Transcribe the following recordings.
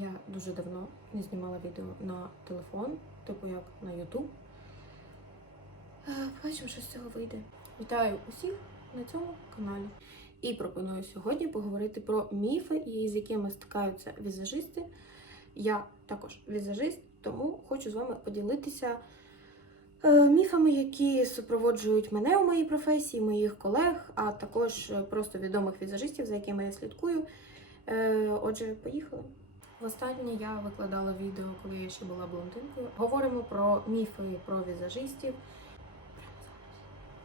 Я дуже давно не знімала відео на телефон, типу як на YouTube. Е, Побачимо, що з цього вийде. Вітаю усіх на цьому каналі. І пропоную сьогодні поговорити про міфи, з якими стикаються візажисти. Я також візажист, тому хочу з вами поділитися е, міфами, які супроводжують мене у моїй професії, моїх колег, а також просто відомих візажистів, за якими я слідкую. Е, Отже, поїхали. Востаннє я викладала відео, коли я ще була блондинкою. Говоримо про міфи про візажистів.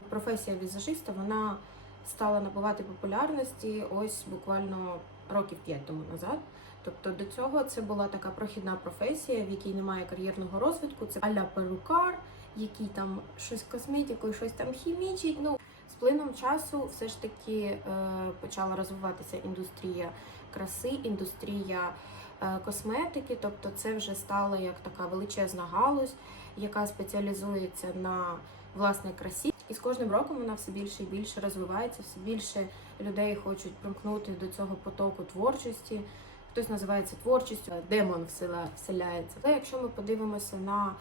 Професія візажиста вона стала набувати популярності ось буквально років 5 тому назад. Тобто до цього це була така прохідна професія, в якій немає кар'єрного розвитку. Це аля перукар, який там щось косметикою, щось там хімічить. Ну з плином часу все ж таки е, почала розвиватися індустрія краси, індустрія косметики. Тобто, це вже стала як така величезна галузь, яка спеціалізується на власне красі. І з кожним роком вона все більше і більше розвивається, все більше людей хочуть примкнути до цього потоку творчості. Хтось називає це творчістю, демон всела- вселяється. Але якщо ми подивимося на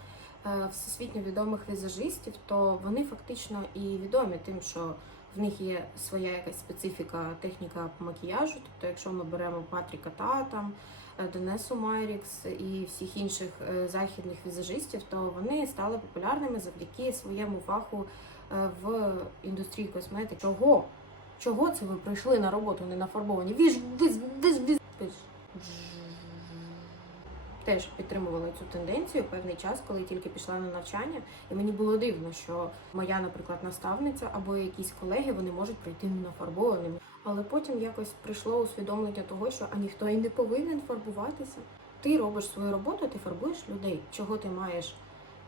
е, всесвітньо відомих візажистів, то вони фактично і відомі тим, що в них є своя якась специфіка, техніка макіяжу. Тобто, якщо ми беремо Патріка Та, там, е, Денесу Майрікс і всіх інших е, західних візажистів, то вони стали популярними завдяки своєму фаху е, в індустрії косметики. Чого? Чого це ви прийшли на роботу не нафарбовані? Віж, віз, віз, віз. Теж підтримувала цю тенденцію певний час, коли тільки пішла на навчання, і мені було дивно, що моя, наприклад, наставниця або якісь колеги вони можуть прийти не нафарбованими. Але потім якось прийшло усвідомлення того, що а ніхто і не повинен фарбуватися. Ти робиш свою роботу, ти фарбуєш людей. Чого ти маєш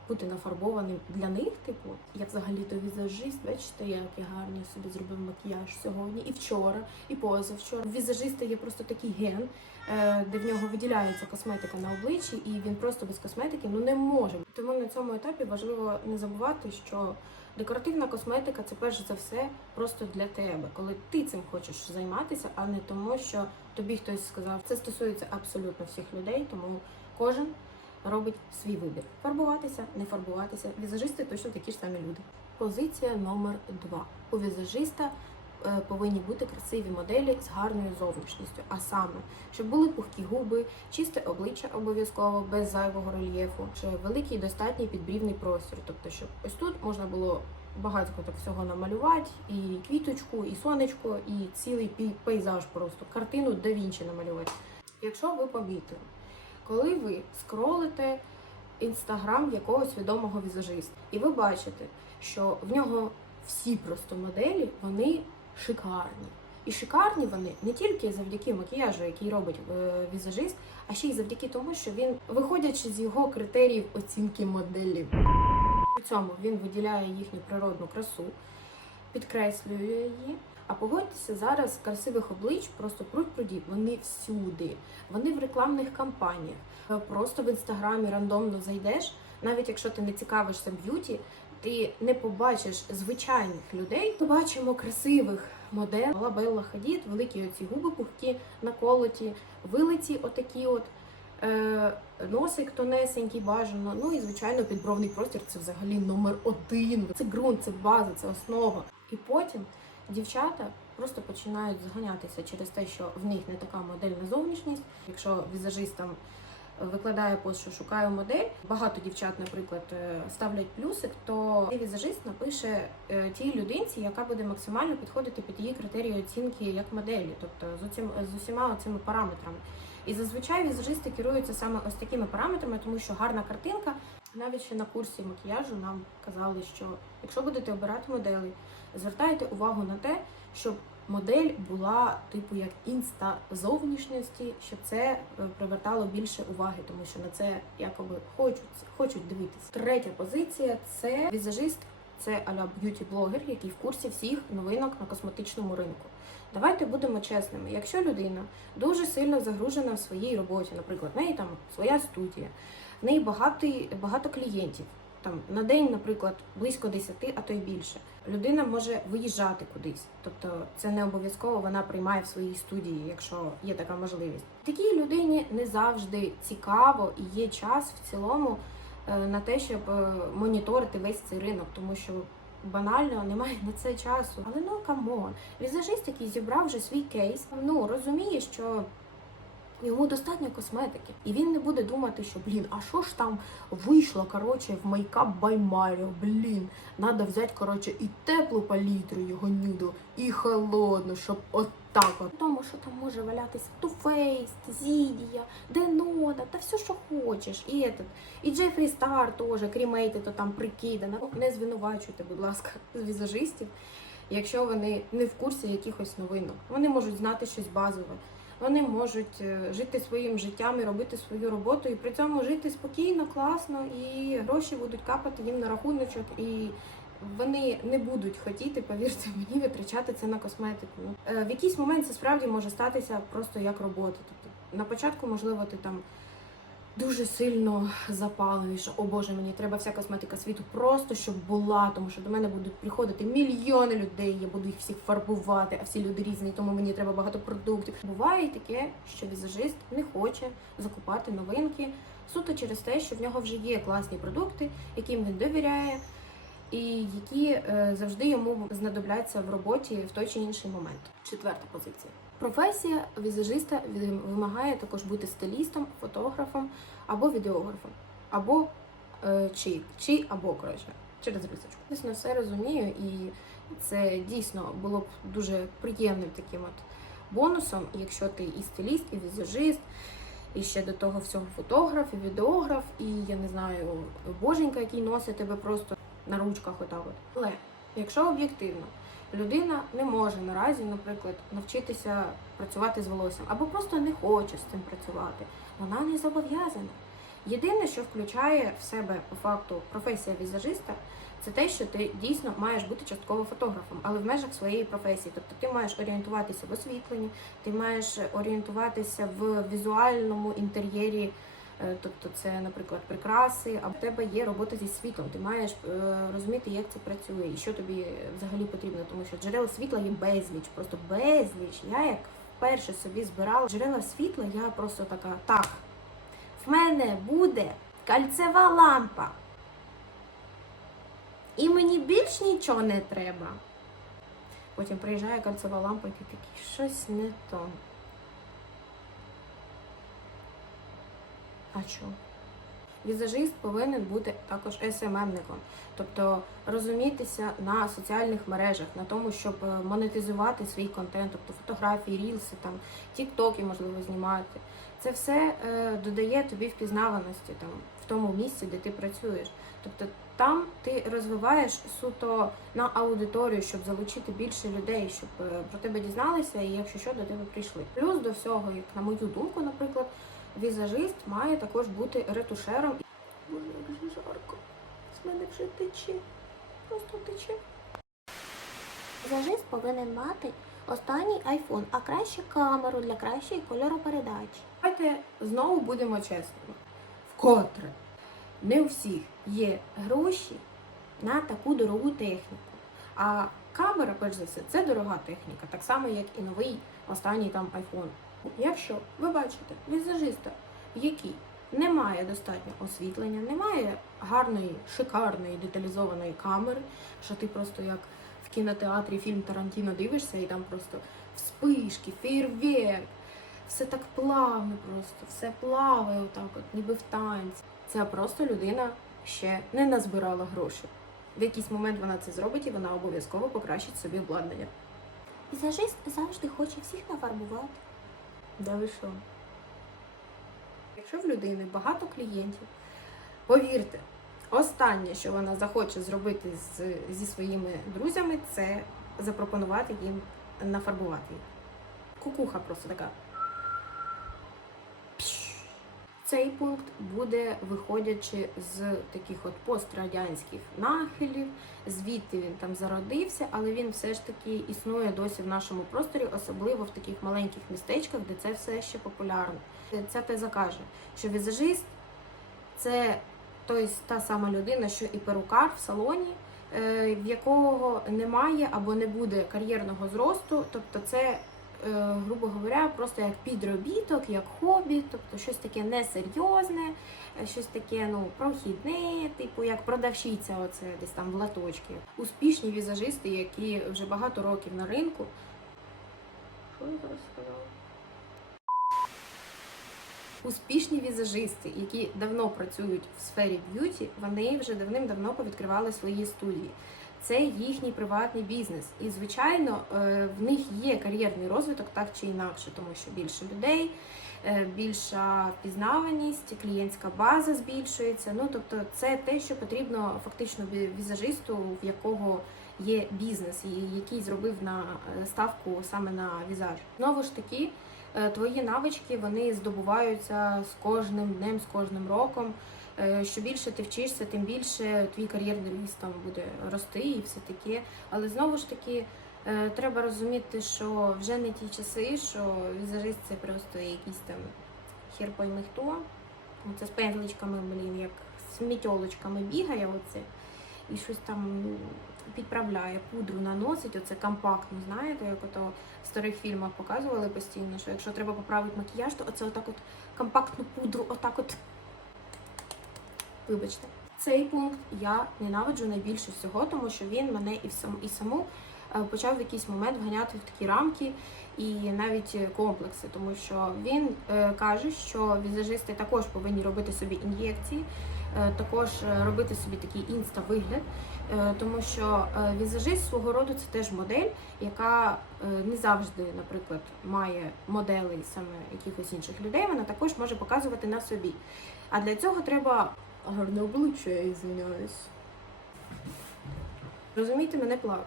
бути нафарбованим для них? Типу, я взагалі то візажист, бачите, як я гарно собі зробив макіяж сьогодні, і вчора, і позавчора. У візажиста є просто такий ген, е, де в нього виділяється косметика на обличчі, і він просто без косметики ну не може. Тому на цьому етапі важливо не забувати, що декоративна косметика це перш за все просто для тебе, коли ти цим хочеш займатися, а не тому, що тобі хтось сказав. Це стосується абсолютно всіх людей, тому кожен робить свій вибір: фарбуватися, не фарбуватися. Візажисти точно такі ж самі люди. Позиція номер два у візажиста повинні бути красиві моделі з гарною зовнішністю. А саме, щоб були пухкі губи, чисте обличчя обов'язково без зайвого рельєфу, чи великий достатній підбрівний простір. Тобто, щоб ось тут можна було багато так всього намалювати, і квіточку, і сонечко, і цілий пей- пейзаж просто картину да Вінчі намалювати. Якщо ви помітили, коли ви скролите інстаграм якогось відомого візажиста, і ви бачите, що в нього всі просто моделі вони шикарні. І шикарні вони не тільки завдяки макіяжу, який робить е, візажист, а ще й завдяки тому, що він, виходячи з його критеріїв оцінки моделі, при цьому він виділяє їхню природну красу, підкреслює її. А погодьтеся, зараз красивих облич просто пруд пруді. Вони всюди. Вони в рекламних кампаніях. Е, Просто в інстаграмі рандомно зайдеш, навіть якщо ти не цікавишся б'юті, ти не побачиш звичайних людей. Ми бачимо красивих модель. Белла Хадід, великі оці губи пухкі, наколоті, вилиці отакі от. Е, носик тонесенький, бажано. Ну і звичайно, підбровний простір це взагалі номер один. Це ґрунт, це база, це основа. І потім дівчата просто починають зганятися через те, що в них не така модельна зовнішність. Якщо візажист там викладає пост, що шукаю модель, багато дівчат, наприклад, е, ставлять плюсик, то візажист напише е, тій людинці, яка буде максимально підходити під її критерії оцінки як моделі, тобто з усіма цими параметрами. І зазвичай візажисти керуються саме ось такими параметрами, тому що гарна картинка. Навіть ще на курсі макіяжу нам казали, що якщо будете обирати моделі, звертайте увагу на те, щоб модель була типу як інста зовнішності, щоб це е, привертало більше уваги, тому що на це якоби хочуть хочуть дивитися. Третя позиція це візажист, це аля б'юті-блогер, який в курсі всіх новинок на косметичному ринку. Давайте будемо чесними. Якщо людина дуже сильно загружена в своїй роботі, наприклад, в неї там своя студія, в неї багато, багато клієнтів. Там на день, наприклад, близько 10, а то й більше. Людина може виїжджати кудись, тобто це не обов'язково вона приймає в своїй студії, якщо є така можливість. Такій людині не завжди цікаво і є час в цілому е, на те, щоб е, моніторити весь цей ринок, тому що банально немає на це часу. Але ну камон, візажист, який зібрав вже свій кейс, ну розуміє, що йому достатньо косметики, і він не буде думати, що блін, а що ж там вийшло коротше в мейкап by блін, надо взяти коротше і теплу палітру його нюду, і холодну, щоб от так от. Тому що там може валятися Faced, Зідія, Денода, та все, що хочеш. І этот, і Джефрі Стар теж, крімейти, то там прикидано. Не звинувачуйте, будь ласка, візажистів, якщо вони не в курсі якихось новинок. Вони можуть знати щось базове. Вони можуть е, жити своїм життям і робити свою роботу, і при цьому жити спокійно, класно, і гроші будуть капати їм на рахуночок, і вони не будуть хотіти, повірте мені, витрачати це на косметику. Е, В якийсь момент це справді може статися просто як робота. Тобто на початку, можливо, ти там дуже сильно запалюєш. О Боже, мені треба вся косметика світу просто щоб була, тому що до мене будуть приходити мільйони людей. Я буду їх всіх фарбувати, а всі люди різні, тому мені треба багато продуктів. Буває таке, що візажист не хоче закупати новинки суто через те, що в нього вже є класні продукти, яким він довіряє. І які е, завжди йому знадобляться в роботі в той чи інший момент. Четверта позиція. Професія візажиста ви- вимагає також бути стилістом, фотографом або відеографом, або е, чи, чи або коротше, через рисочку. Дійсно, все розумію, і це дійсно було б дуже приємним таким от бонусом, якщо ти і стиліст, і візажист, і ще до того всього фотограф, і відеограф, і я не знаю, боженька, який носить тебе просто на ручках отак от. Але якщо об'єктивно, людина не може наразі, наприклад, навчитися працювати з волоссям, або просто не хоче з цим працювати, вона не зобов'язана. Єдине, що включає в себе по факту професія візажиста, це те, що ти дійсно маєш бути частково фотографом, але в межах своєї професії. Тобто ти маєш орієнтуватися в освітленні, ти маєш орієнтуватися в візуальному інтер'єрі. Е, Тобто це, наприклад, прикраси, а в тебе є робота зі світлом. Ти маєш е, розуміти, як це працює і що тобі взагалі потрібно, тому що джерел світла є безліч, просто безліч. Я як вперше собі збирала джерела світла, я просто така, так, в мене буде кальцева лампа. І мені більш нічого не треба. Потім приїжджає кальцева лампа, і ти такий, щось не то. А що? Візажист повинен бути також СММником, тобто розумітися на соціальних мережах, на тому, щоб е, монетизувати свій контент, тобто фотографії, рілси, там тіктоки можливо знімати. Це все е, додає тобі впізнаваності там в тому місці, де ти працюєш. Тобто там ти розвиваєш суто на аудиторію, щоб залучити більше людей, щоб е, про тебе дізналися, і якщо що до тебе прийшли. Плюс до всього, як на мою думку, наприклад, візажист має також бути ретушером. Боже, як же жарко. З мене вже тече. Просто тече. Візажист повинен мати останній айфон, а краще камеру для кращої кольоропередачі. Давайте знову будемо чесними. Вкотре не у всіх є гроші на таку дорогу техніку. А камера, перш за все, це дорога техніка, так само, як і новий останній там iPhone. Якщо ви бачите візажиста, який не має достатньо освітлення, немає гарної, шикарної деталізованої камери, що ти просто як в кінотеатрі фільм Тарантіно дивишся, і там просто вспишки, фейерверк, все так плавно просто, все плаває отак, от, ніби в танці. Це просто людина ще не назбирала грошей. В якийсь момент вона це зробить і вона обов'язково покращить собі обладнання. Візажист завжди хоче всіх нафарбувати. Да ви що? Якщо в людини багато клієнтів, повірте, останнє, що вона захоче зробити з, зі своїми друзями, це запропонувати їм нафарбувати їх. Кукуха просто така. Цей пункт буде виходячи з таких от пострадянських нахилів, звідти він там зародився, але він все ж таки існує досі в нашому просторі, особливо в таких маленьких містечках, де це все ще популярно. Ця теза каже, що візажист це Тобто та сама людина, що і перукар в салоні, е, в якого немає або не буде кар'єрного зросту. Тобто це, грубо говоря, просто як підробіток, як хобі, тобто щось таке несерйозне, е, щось таке ну, прохідне, типу як продавщиця, оце десь там в латочки. Успішні візажисти, які вже багато років на ринку. Що я зараз сказала? Успішні візажисти, які давно працюють в сфері б'юті, вони вже давним-давно повідкривали свої студії. Це їхній приватний бізнес. І, звичайно, е, в них є кар'єрний розвиток так чи інакше, тому що більше людей, е, більша впізнаваність, клієнтська база збільшується. Ну тобто, це те, що потрібно фактично візажисту, в якого є бізнес, який зробив на е, ставку саме на візаж. Знову ж таки, твої навички вони здобуваються з кожним днем, з кожним роком. Е, Що більше ти вчишся, тим більше твій кар'єрний ріст там буде рости і все таке. Але знову ж таки, е, треба розуміти, що вже не ті часи, що візажист це просто якийсь там хер пойми хто. Це з пензличками, блін, як з мітьолочками бігає оце і щось там підправляє, пудру наносить, оце компактно, знаєте, як ото в старих фільмах показували постійно, що якщо треба поправити макіяж, то оце отак от компактну пудру, отак от. Вибачте. Цей пункт я ненавиджу найбільше всього, тому що він мене і сам і саму е, почав в якийсь момент вганяти в такі рамки і навіть комплекси, тому що він е, каже, що візажисти також повинні робити собі ін'єкції, е, також е, робити собі такий інста-вигляд, тому що візажист свого роду це теж модель, яка не завжди, наприклад, має моделей саме якихось інших людей. Вона також може показувати на собі. А для цього треба гарне обличчя, я ізвиняюсь. Розумієте мене пла...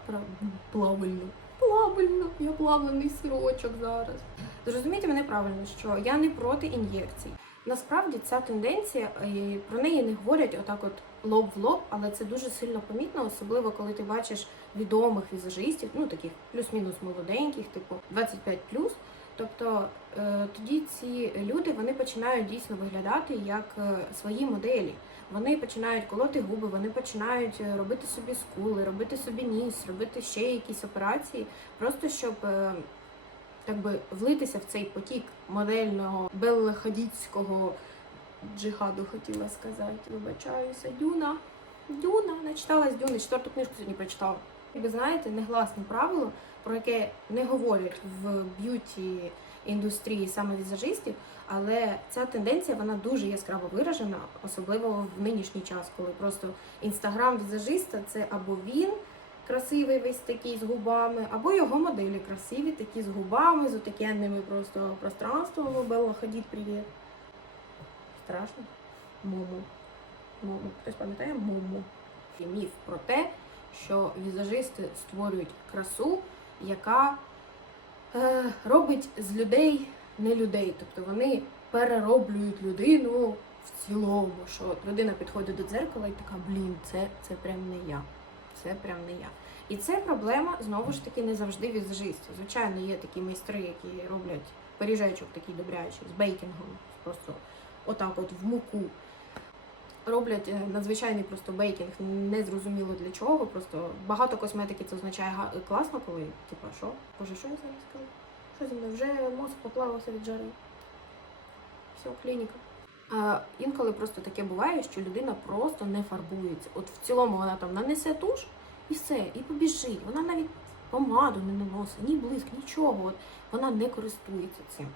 плавально. Плавально, я плавлений сирочок зараз. Зрозумійте мене правильно, що я не проти ін'єкцій. Насправді ця тенденція, е, про неї не говорять отак от лоб в лоб, але це дуже сильно помітно, особливо коли ти бачиш відомих візажистів, ну таких плюс-мінус молоденьких, типу 25 Тобто е, тоді ці люди вони починають дійсно виглядати як е, свої моделі. Вони починають колоти губи, вони починають е, робити собі скули, робити собі ніс, робити ще якісь операції, просто щоб так би влитися в цей потік модельного беллахадітського джихаду, хотіла сказати. Вибачаюся, Дюна. Дюна, начиталась Дюни, четверту книжку сьогодні прочитала. І ви знаєте, негласне правило, про яке не говорять в б'юті індустрії саме візажистів, але ця тенденція вона дуже яскраво виражена, особливо в нинішній час, коли просто інстаграм візажиста це або він красивий весь такий з губами, або його моделі красиві, такі з губами, з отакенними просто пространствами. Белла, ходіть, привіт. Страшно. Мому. Мому. Хтось пам'ятає мому? Є міф про те, що візажисти створюють красу, яка е, робить з людей не людей. Тобто вони перероблюють людину в цілому, що людина підходить до дзеркала і така, блін, це, це прям не я. Це прям не я. І це проблема знову ж таки не завжди візажистів. Звичайно, є такі майстри, які роблять пиріжечок такий добрячий з бейкінгом, просто отак, от в муку. Роблять е, надзвичайний просто бейкінг, незрозуміло для чого. Просто багато косметики це означає класно, коли типа що? Боже, що я зараз скажу? Що зі мною? Вже мозок поплавився від жари. Все, клініка. А, інколи просто таке буває, що людина просто не фарбується. От в цілому вона там нанесе туш і все, і побіжить. Вона навіть помаду не наносить, ні блиск, нічого. От вона не користується цим.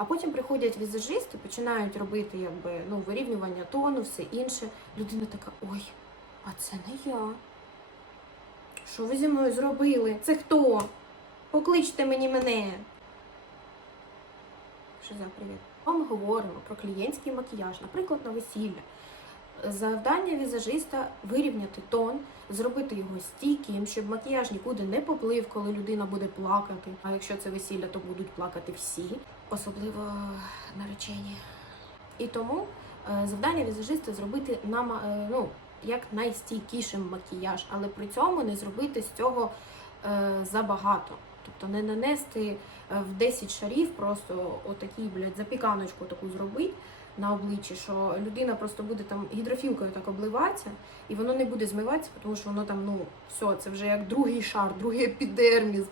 А потім приходять візажисти, починають робити якби ну вирівнювання тону, все інше. Людина така: ой, а це не я. Що ви зі мною зробили? Це хто? Покличте мені мене. Що за привіт? Ми говоримо про клієнтський макіяж, наприклад, на весілля. Завдання візажиста вирівняти тон, зробити його стійким, щоб макіяж нікуди не поплив, коли людина буде плакати. А якщо це весілля, то будуть плакати всі, особливо наречені. І тому е, завдання візажиста зробити нам е, ну, як найстійкішим макіяж, але при цьому не зробити з цього е, забагато. Тобто не нанести в 10 шарів, просто отакий, блядь, запіканочку таку зробити, на обличчі, що людина просто буде там гідрофілкою так обливатися, і воно не буде змиватися, тому що воно там, ну, все, це вже як другий шар, другий моє улюблене.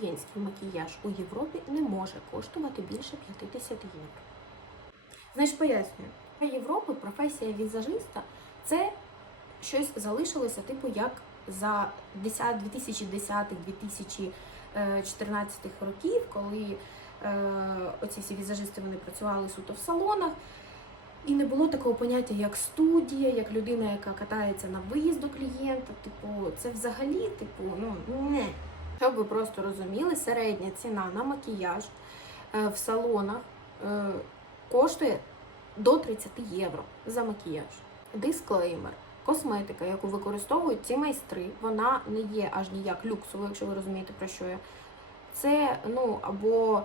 Клієнтський макіяж у Європі не може коштувати більше 50 євро. Знаєш, пояснюю. Для Європи професія візажиста це щось залишилося, типу, як за 2010-2014 років, коли е, оці всі візажисти вони працювали суто в салонах. І не було такого поняття, як студія, як людина, яка катається на виїзд до клієнта. Типу, це взагалі, типу, ну не. Щоб ви просто розуміли, середня ціна на макіяж е, в салонах е, коштує до 30 євро за макіяж. Дисклеймер. Косметика, яку використовують ці майстри, вона не є аж ніяк люксовою, якщо ви розумієте про що я. Це ну або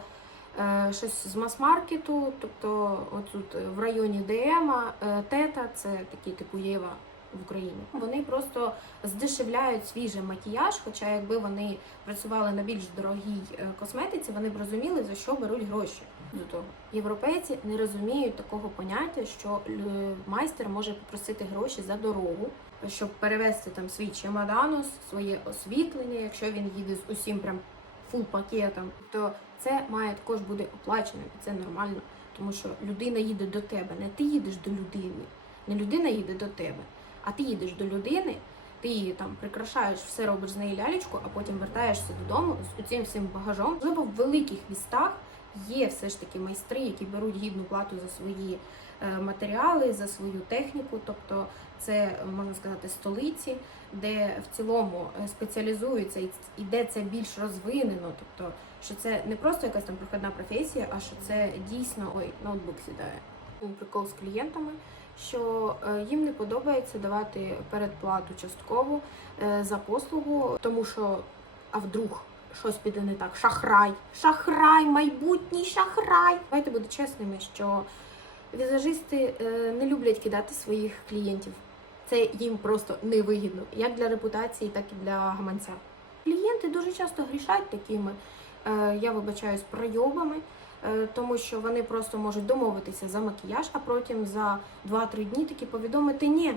е, щось з мас-маркету, тобто отут в районі ДМ, е, тета, це такі типу Єва в Україні. Вони просто здешевляють свіжий макіяж, хоча якби вони працювали на більш дорогій е, косметиці, вони б розуміли, за що беруть гроші. До того. Європейці не розуміють такого поняття, що майстер може попросити гроші за дорогу, щоб перевезти там свій чемоданус, своє освітлення, якщо він їде з усім прям фул пакетом, то це має також бути оплачено, і це нормально, тому що людина їде до тебе, не ти їдеш до людини, не людина їде до тебе, а ти їдеш до людини. Ти її там прикрашаєш, все робиш з неї лялечку, а потім вертаєшся додому з цим всім багажом. Можливо, в великих містах є все ж таки майстри, які беруть гідну плату за свої е, матеріали, за свою техніку. Тобто це можна сказати столиці, де в цілому е, спеціалізуються і де це більш розвинено. Тобто, що це не просто якась там проходна професія, а що це дійсно ой, ноутбук сідає. Прикол з клієнтами, що е, їм не подобається давати передплату часткову е, за послугу, тому що а вдруг щось піде не так. Шахрай, шахрай, майбутній шахрай. Давайте бути чесними, що візажисти е, не люблять кидати своїх клієнтів. Це їм просто невигідно, як для репутації, так і для гаманця. Клієнти дуже часто грішать такими, я вибачаюсь, пройобами, тому що вони просто можуть домовитися за макіяж, а потім за 2-3 дні таки повідомити ні.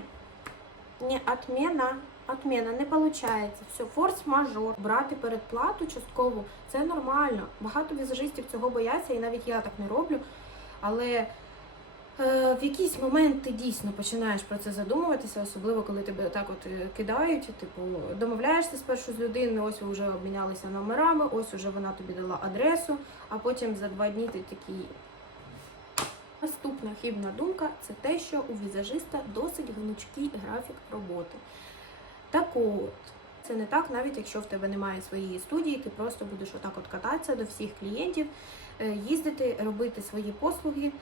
Ні, отмена, отмена, не виходить. Все, форс-мажор. Брати передплату часткову це нормально. Багато візажистів цього бояться, і навіть я так не роблю. Але е, в якийсь момент ти дійсно починаєш про це задумуватися, особливо коли тебе так от е, кидають. Типу, домовляєшся спершу з людиною, ось ви вже обмінялися номерами, ось уже вона тобі дала адресу, а потім за два дні ти такий. Наступна хибна думка це те, що у візажиста досить гнучкий графік роботи. Так от, це не так, навіть якщо в тебе немає своєї студії, ти просто будеш отак от кататися до всіх клієнтів, е, їздити, робити свої послуги.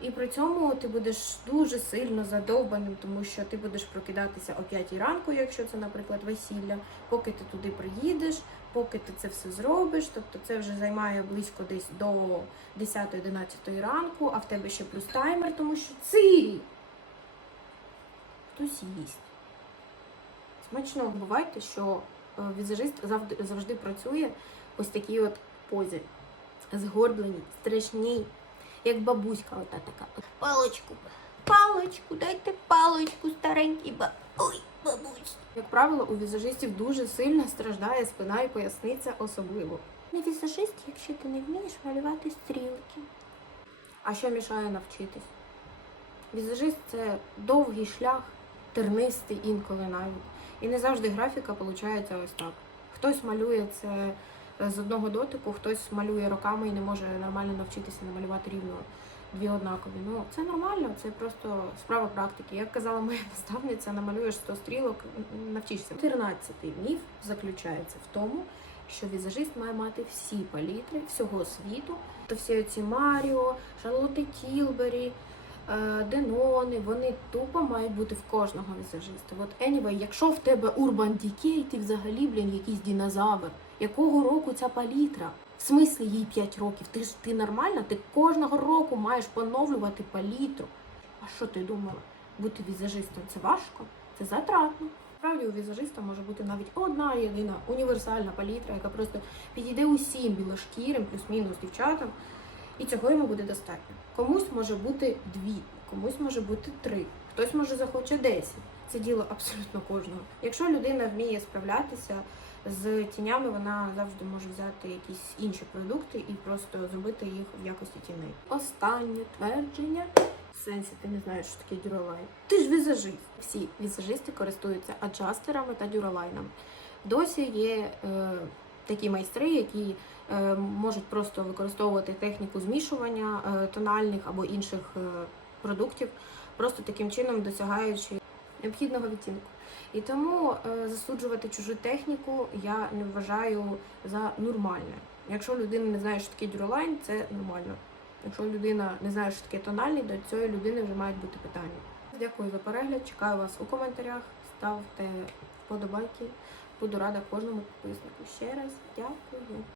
І при цьому ти будеш дуже сильно задовбаним, тому що ти будеш прокидатися о 5 ранку, якщо це, наприклад, весілля, поки ти туди приїдеш, поки ти це все зробиш. Тобто це вже займає близько десь до 10-11 ранку, а в тебе ще плюс таймер, тому що цирі. Хтось їсть. Смачно бувайте, що е, візажист завжди, працює ось такій от позі. Згорбленій, страшній, як бабуська ота така. Палочку, палочку, дайте палочку, старенький ба. Ой, бабусь. Як правило, у візажистів дуже сильно страждає спина і поясниця особливо. Не візажист, якщо ти не вмієш малювати стрілки. А що мішає навчитись? Візажист це довгий шлях, тернистий інколи навіть. І не завжди графіка виходить ось так. Хтось малює це з одного дотику, хтось малює роками і не може нормально навчитися намалювати рівно дві однакові. Ну це нормально, це просто справа практики. Як казала моя наставниця, намалюєш 100 стрілок, навчишся. 14-й міф заключається в тому, що візажист має мати всі палітри всього світу. То всі оці Маріо, Шарлотти Тілбері, Денони, вони тупо мають бути в кожного візажиста. От anyway, якщо в тебе Urban Decay, ти взагалі, блін, якийсь динозавр. Якого року ця палітра? В смислі їй 5 років? Ти ж ти нормальна? Ти кожного року маєш поновлювати палітру. А що ти думала? Бути візажистом це важко, це затратно. Справді у візажиста може бути навіть одна єдина універсальна палітра, яка просто підійде усім білошкірим, плюс-мінус дівчатам, і цього йому буде достатньо. Комусь може бути дві, комусь може бути три, хтось може захоче 10. Це діло абсолютно кожного. Якщо людина вміє справлятися з тінями, вона завжди може взяти якісь інші продукти і просто зробити їх в якості тіней. Останнє твердження. В сенсі, ти не знаєш, що таке дюралайн. Ти ж візажист. Всі візажисти користуються аджастерами та дюралайнами. Досі є е, такі майстри, які можуть просто використовувати техніку змішування е, тональних або інших е, продуктів, просто таким чином досягаючи необхідного відтінку. І тому е, засуджувати чужу техніку я не вважаю за нормальне. Якщо людина не знає, що таке дюралайн, це нормально. Якщо людина не знає, що таке тональний, до цієї людини вже мають бути питання. Дякую за перегляд. Чекаю вас у коментарях. Ставте вподобайки. Буду рада кожному підписнику. Ще раз дякую.